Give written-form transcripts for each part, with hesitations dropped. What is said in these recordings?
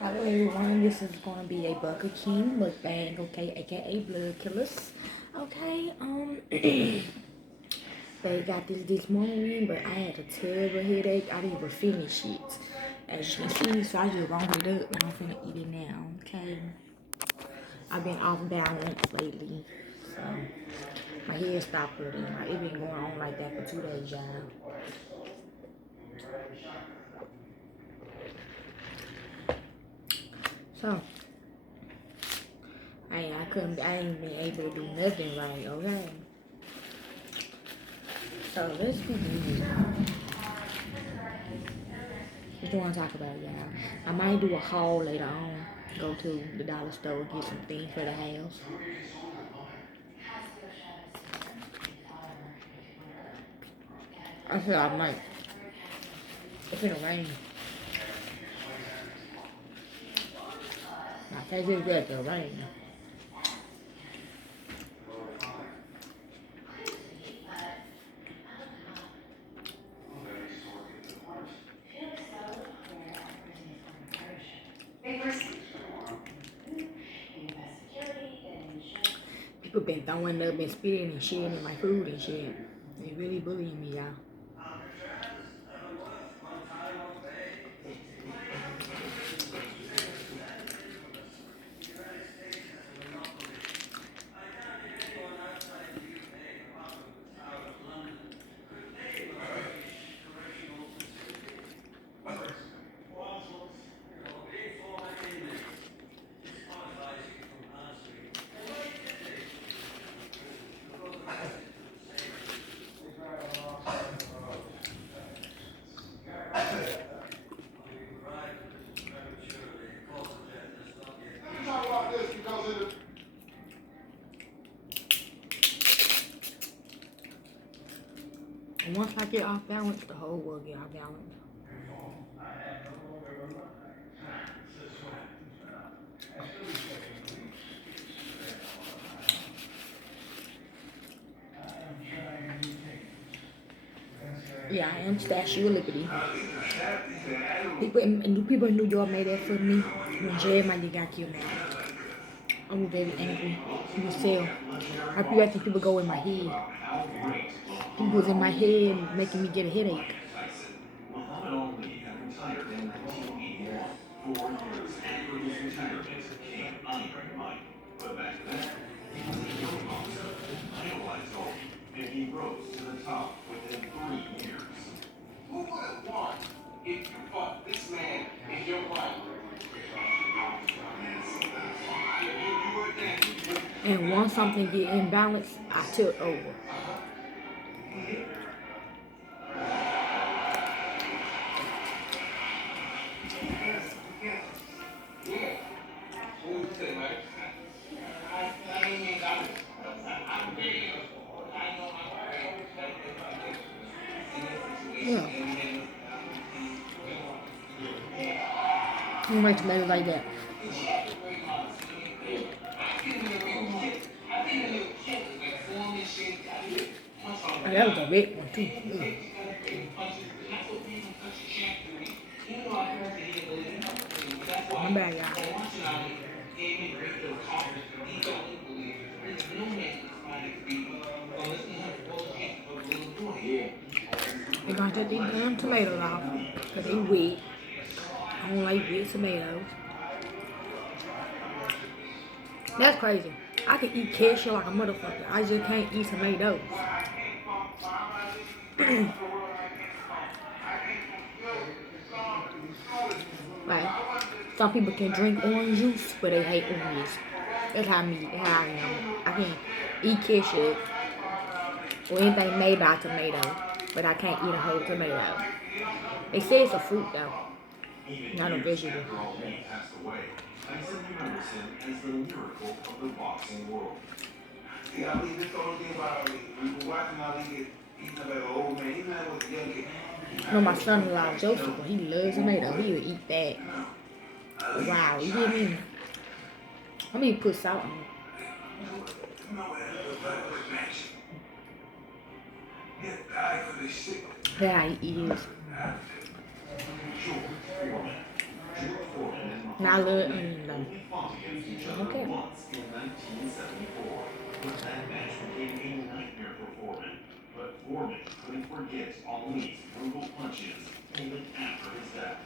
Hello everyone, this is gonna be a Burger King mukbang, okay, aka Blood Killers. Okay, they got this morning, but I had a terrible headache. I didn't even finish it. As you can see, so I just rolled it up and I'm finna eat it now, okay? I've been off balance lately, so my head stopped hurting. Like, it been going on like that for 2 days, y'all. So, I ain't been able to do nothing right, okay? So let's begin. What you want to talk about, y'all? I might do a haul later on. Go to the dollar store, get some things for the house. I said I might. It's gonna rain. I think it's good to rain. People been throwing up and spitting and shit in my food and shit. They really bullying me, y'all. And once I get off balance, the whole world get off balance. Yeah, I am Statue of Liberty. People in New York made that for me when Jeremiah got killed now. I was very angry. You can tell. I feel like these people go in my head. People was in my head making me get a headache. And once something get imbalanced, I tilt over. Yeah. I don't like tomatoes like that. And that was a red one too. Ugh. My bad, y'all. They're gonna take these damn tomatoes off because they wet. I don't like wet tomatoes. That's crazy. I can eat cashew like a motherfucker. I just can't eat tomatoes. Like, some people can drink orange juice, but they hate oranges. That's how I am. I can eat cashew or anything made by tomato, but I can't eat a whole tomato. They say it's a fruit though, not a vegetable. Yeah, I mean, this the only thing about Ali. We were watching Ali get eaten up as an old man. Even as a young kid. I know my son-in-law Joseph, he loves tomato. He would eat that. Wow, you hear me? I mean, put salt on it. Yeah, he is. Not little though. Only fought against each other Okay. once in 1974. But that match became a nightmare for Foreman. But Foreman couldn't forget Ali's brutal punches even after his death.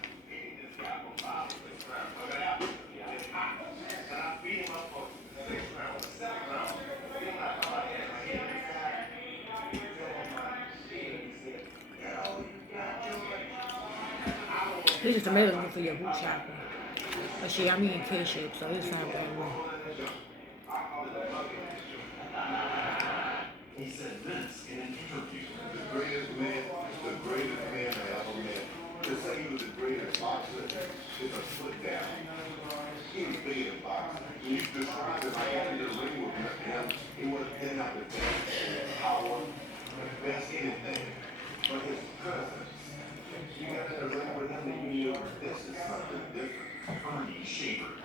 This is amazing for your boot shopping. But shit, I'm eating ketchup, so it's not that way. He said this in an interview. The greatest man I ever met. To say he was the greatest boxer is a foot down. He was bigger than boxing. When you describe him, I got into the ring with him. He didn't have the best power, the best anything, but his presence. You got in the ring with him and you knew this is something different. Ernie Shavers.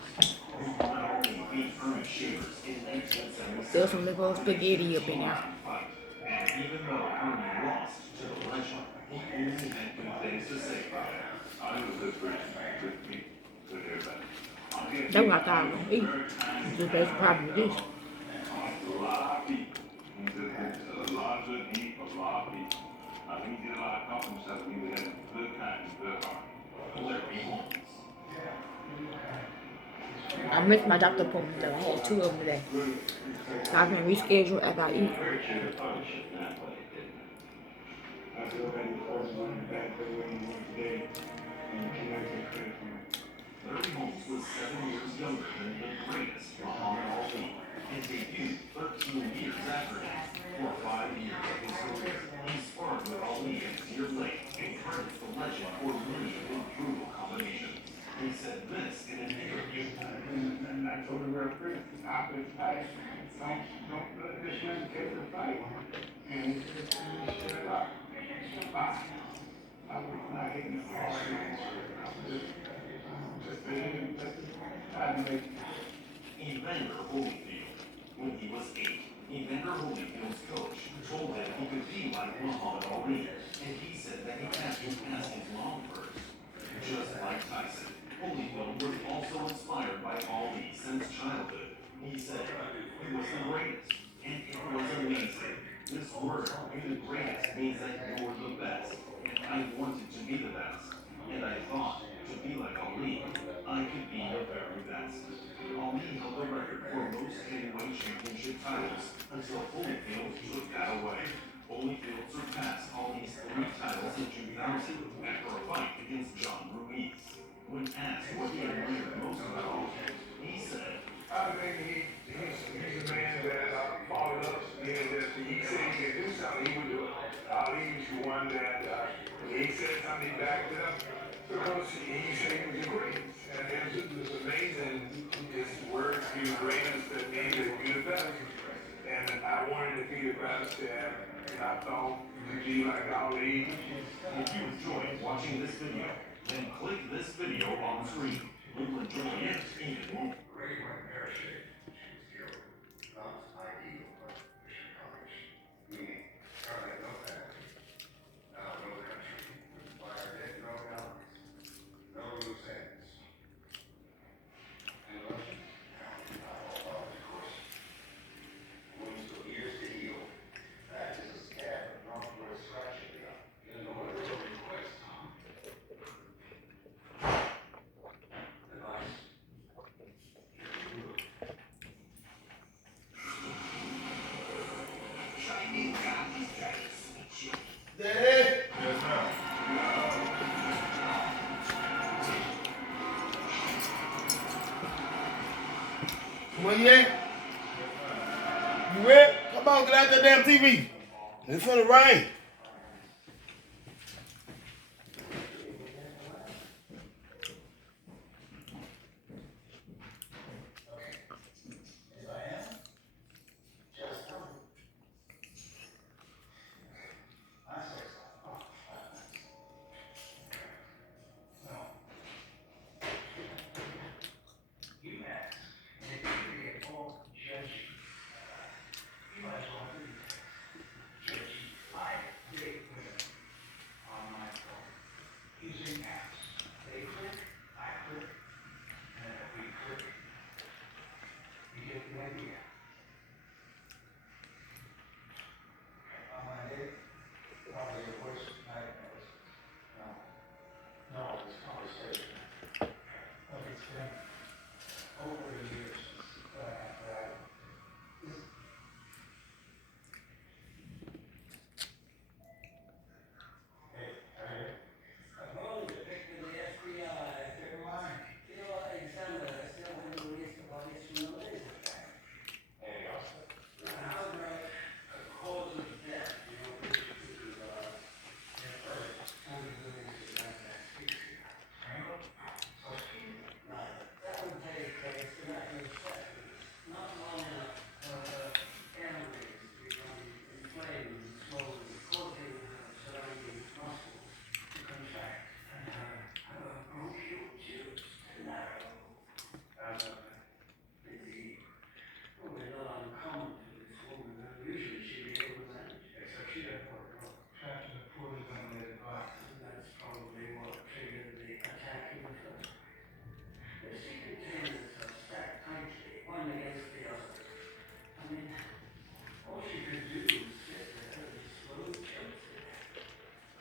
Not only beat Ernie Shavers in 1976. There's some little spaghetti up in there. Fight. And even though Ernie lost to the legend, he only had good things to say about it. I was a good people. Good everybody. That's what I thought I was gonna eat. Just that's probably this. A lot of people. A lot of good people, a lot of people. I think he did a lot of talking stuff. He had a good time, good heart. Larry Holmes. I missed my doctor appointment though. I had 2 of them today. So I can reschedule after I eat. Very sure the phone should not play it, didn't it? I feel like the first one back the way he went today. And you cannot get credit for it. Larry Holmes was 7 years younger than the greatest Muhammad Ali and debuted 13 years after him. For 5 years of his career, he sparred with Ali at Deer Lake and credits the legend for many brutal combinations. He said this in an interview. And I told him real quick, after the fight, don't let this man take the fight. And he said, shut it up. Bye. I was not hitting the hard. I was just trying to make Evander Holyfield. When he was 8, Evander Holyfield's coach told him he could be like Muhammad Ali, and he said that he had to ask his mom first. Just like Tyson, Holyfield was also inspired by Ali since childhood. He said he was the greatest, and it was amazing. This word, the greatest, means that you're the best, and I wanted to be the best. And I thought, to be like Ali, I could be the very best. Ali held the record for most heavyweight championship titles until Holyfield took that away. Holyfield surpassed Ali's 3 titles in 2000 after a fight against John Ruiz. When asked what he admired most about Ali, he said, I think he's a man that followed up. He said he could do something, he would do it. He's the one that when he said something, he backed it up because he said he was the greatest. And it was amazing. His words, he was the greatest, that means that you're the best. And I wanted to be the best, and I thought to be like Ali. if you enjoyed watching this video, then click this video on screen. We'll enjoy it even more. Where you at? You wet? Come on, get out that damn TV. It's gonna rain.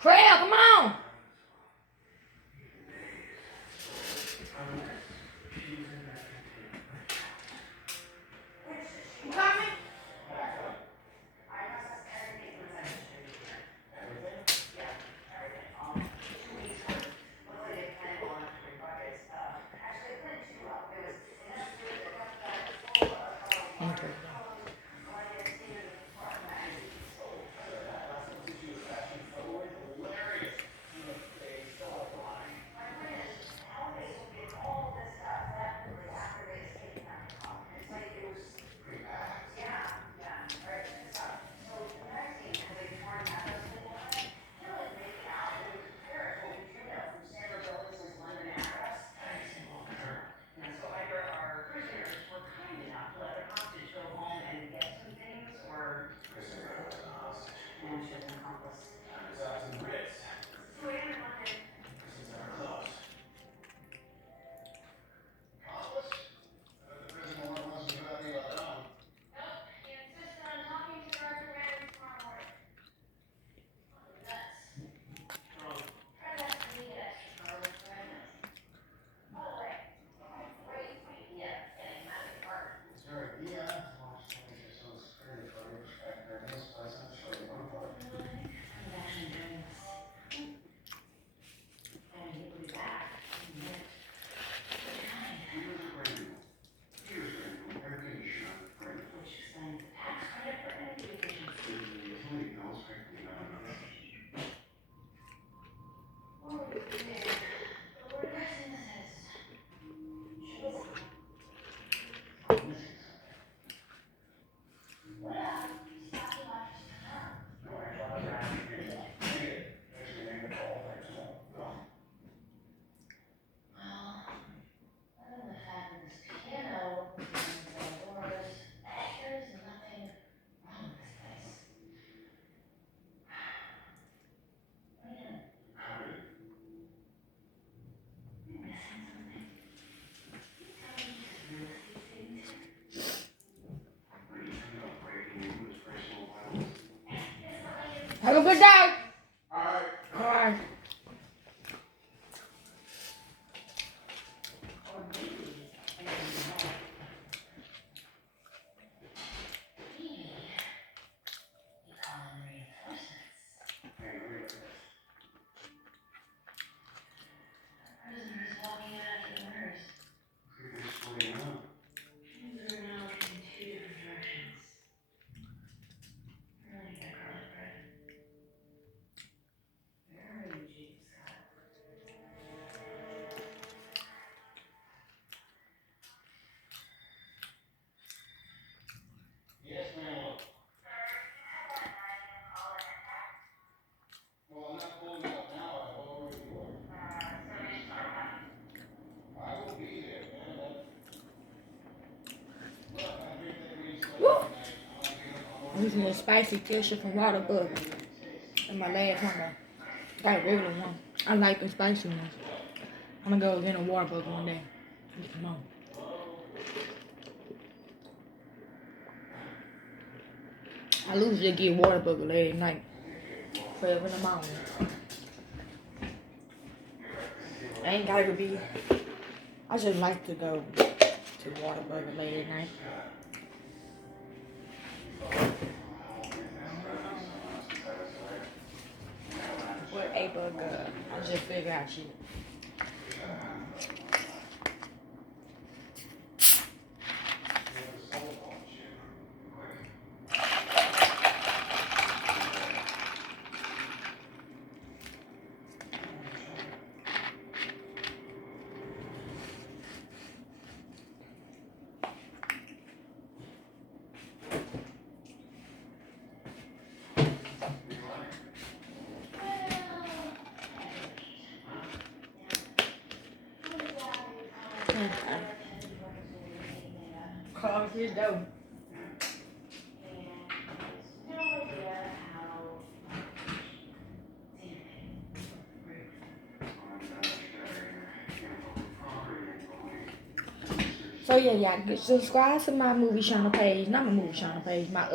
Trail, come on. You coming? Enter. Have a good day. All right. I'm using the spicy tissue from Whataburger. And my last one, got a regular one. I like the spicy ones. I'm gonna go get a Whataburger one day. Come on. I usually get Whataburger late at night. 12 in the morning. I ain't gotta be. I just like to go to Whataburger late at night. What a burger. I just figured out shit. Close your door. So yeah, y'all subscribe to my movie channel page. Not my movie channel page, my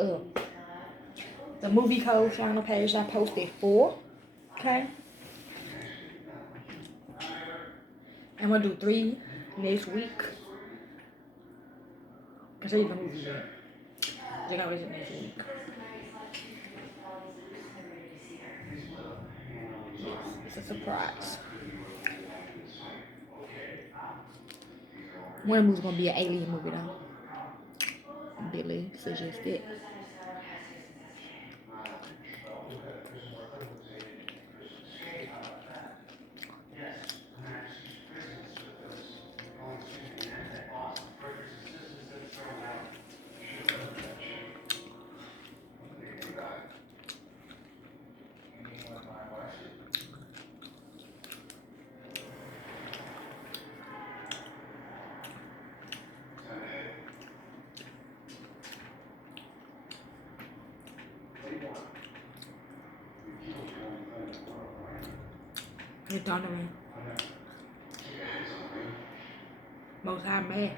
the movie code channel page I posted for. Okay? I'm gonna do 3 next week. I tell you the movie yet. They're gonna visit next week. It's a surprise. One of the movies gonna be an alien movie though. Billy suggested. It's Donovan. Most high mad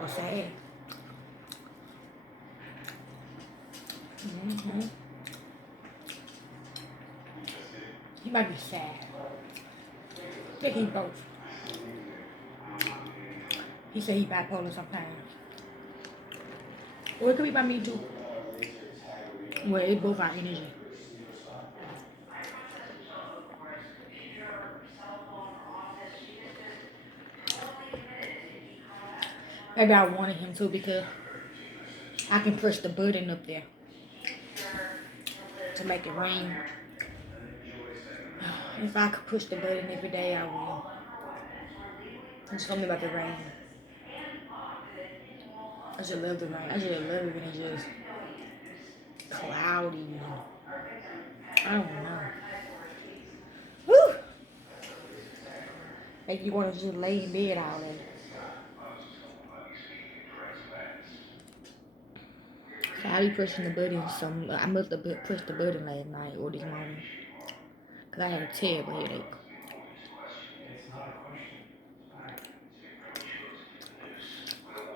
or sad. He might be sad. I think he's both. He said he bipolar sometimes. Or it could be by me too. Well, it's both our energy. Maybe I wanted him to because I can push the button up there to make it rain. If I could push the button every day, I will. There's something about the rain. I just love the rain. I just love it when it's just cloudy. I don't know. Woo! Like you want to just lay in bed all day. So I be pushing the button. I must have pushed the button last night or this morning. Because I had a terrible headache.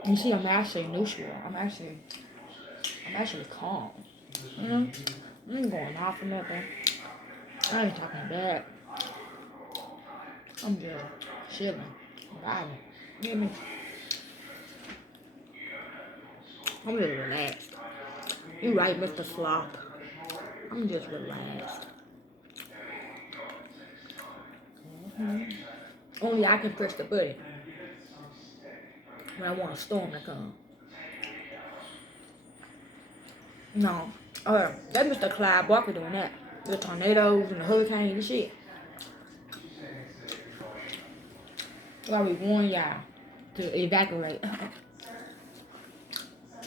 You see, I'm actually neutral. I'm actually calm. You know? I ain't going off or nothing. I ain't talking bad. I'm just chilling. Vibing. You hear me? I'm just relaxed. You right, Mr. Slop. I'm just relaxed. Only I can press the button when I want a storm to come. No. That's Mr. Clyde Barker doing that. The tornadoes and the hurricanes and shit. Why we warn y'all to evacuate. I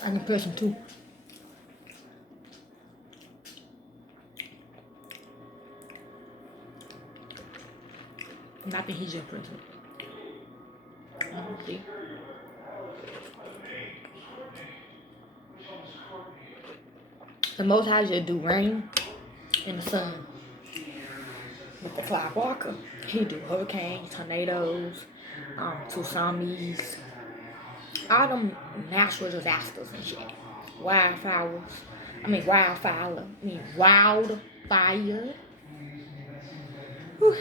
can press him too. And I think he's just pressing. See? The Most High just do rain and the sun. With the Clyde Walker, he do hurricanes, tornadoes, tsunamis, all them natural disasters and shit. Wildfire. Whew.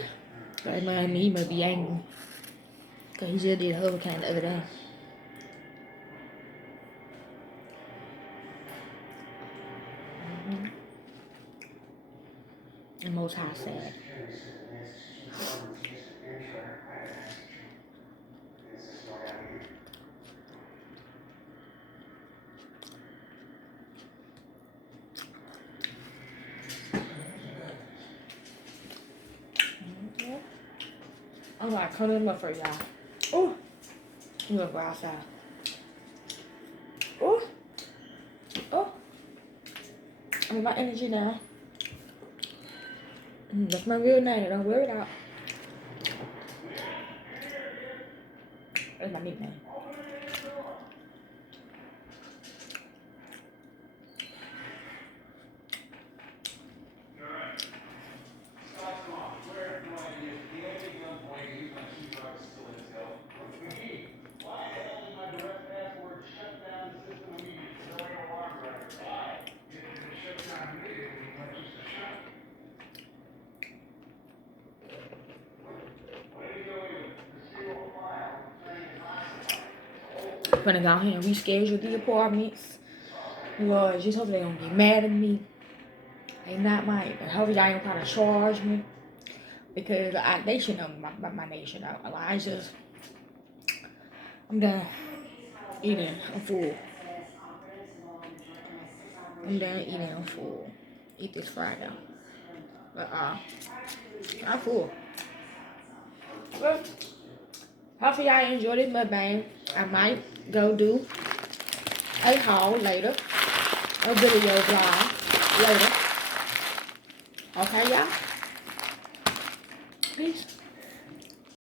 That man, he must be angry. Because he just did a hurricane the other day. And Most High said. I'm like, come in for y'all. Oh, I'm gonna go outside. Oh, I mean, my energy now. That's my real name. Don't wear it out. That's my nickname. gonna go ahead and reschedule the appointments. Lord, just hope they don't get mad at me. They not might. I hope y'all ain't gonna try to charge me. Because they should know my nation. I'm done eating. I'm full. I'm done eating. I'm full. Eat this fried though. But I'm full. Well, hopefully y'all enjoy this mukbang. I might go do a haul later. A video vlog later. Okay, y'all? Peace.